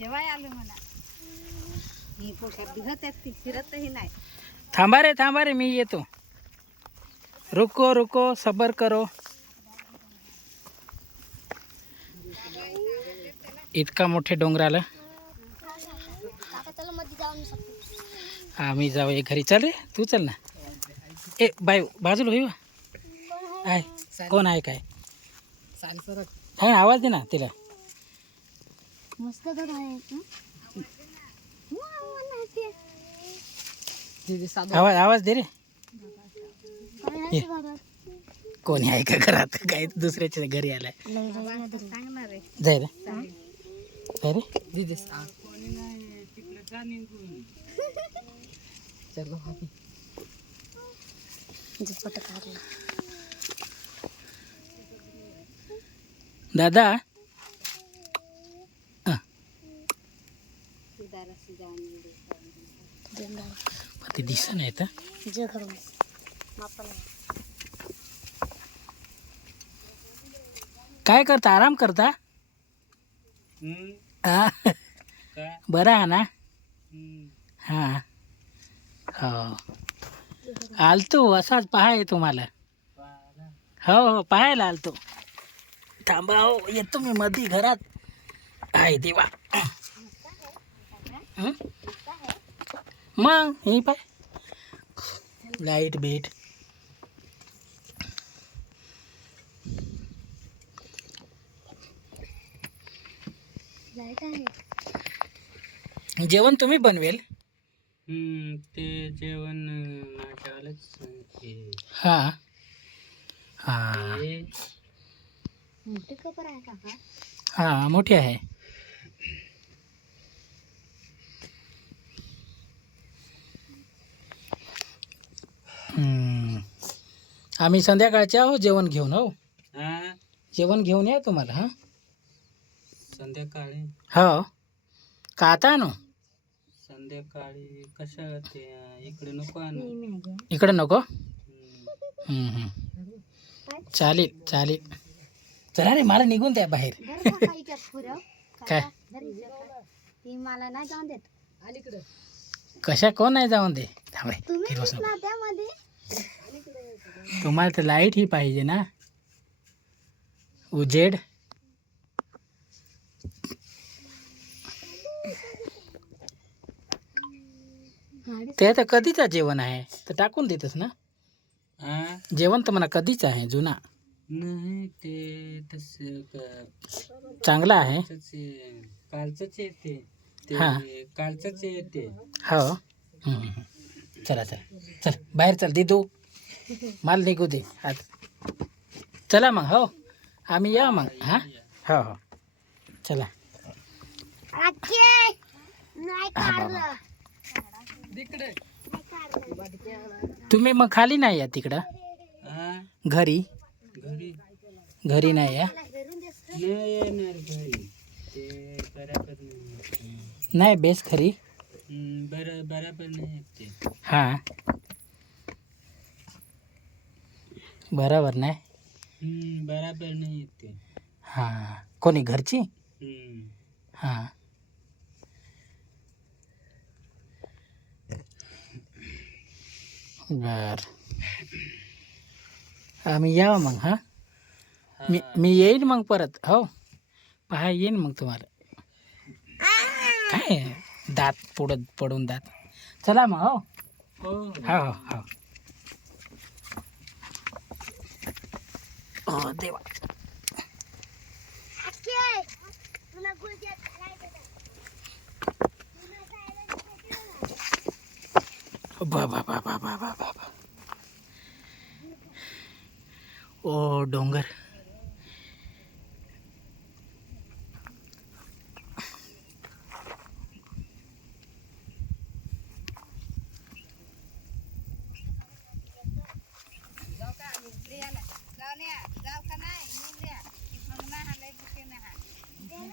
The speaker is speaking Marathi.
जेवाय आलो म्हणा. ही पोशाख दिसत आहेत ती फिरतही नाही. थांबा रे मी येतो. रुको रुको सबर करो. इतका मोठे डोंगराला आम्ही जाऊ एक घरी. चल रे तू चल ना. ए बाय बाजूला होई आहे कोण आहे काय हा आवाज दे ना तिला. मस्त आवाज दे रे. कोणी आहे का घरात काय दुसऱ्याच्या घरी आलाय. जाय रे जाय रे दीदी दादा ते दिस नाही तर काय करता आराम करता. बरं आहे ना. हां हो आलतो असाच पाहाय तुम्हाला. हो हो पाहायला आलतो. थांबा हो येतो मी मधी घरात आहे देवा. मग हे पाय लाईट बीट जेवण तुम्ही बनवेल. ते जेवण माझ्यावालंच. हां हां मोठी कपर आहे का? हां मोठी आहे. आम्ही संध्याकाळचे आहो जेवण घेऊन. हो जेवण घेऊन या तुम्हाला. हां संध्याकाळी हो का आता आणू. संध्याकाळी कशा ते इकडे नको आणू. इकडं नको. चालेल चालेल. चला रे मला निघून द्या बाहेर. काय ती मला नाही जाऊन देत. कशा कोण नाही जाऊन दे. फिरवस नको. तुम्हाला तर लाईट ही पाहिजे ना. उजेड ते आता कधीचा जेवण आहे तर टाकून देतस ना. जेवण तर म्हणा कधीच आहे जुना नाही ते तस चांगला आहे. कालचंच येते ते हां कालचंच येते. हो चला चल चल बाहेर चल दिदू माल निघू दे आज. चला मग हो आम्ही या मग. हां हो हो चला. तुम्ही मग खाली नाही या तिकडं घरी. घरी घरी नाही या. नाही येणार घरी ते बराबर नाही. नाही बेस खरी. बराबर नाही येते. हां बरोबर नाही. बराबर नाही येते. हां कोणी घरची. हां बर आम्ही यावं मग. हां मी येईन मग परत. हो पहा येईन मग तुम्हाला. काय दात पडून दात. चला मग. हो हो हो हो देवा. बाबा बाबा बाबा बाबा ओ डोंगर.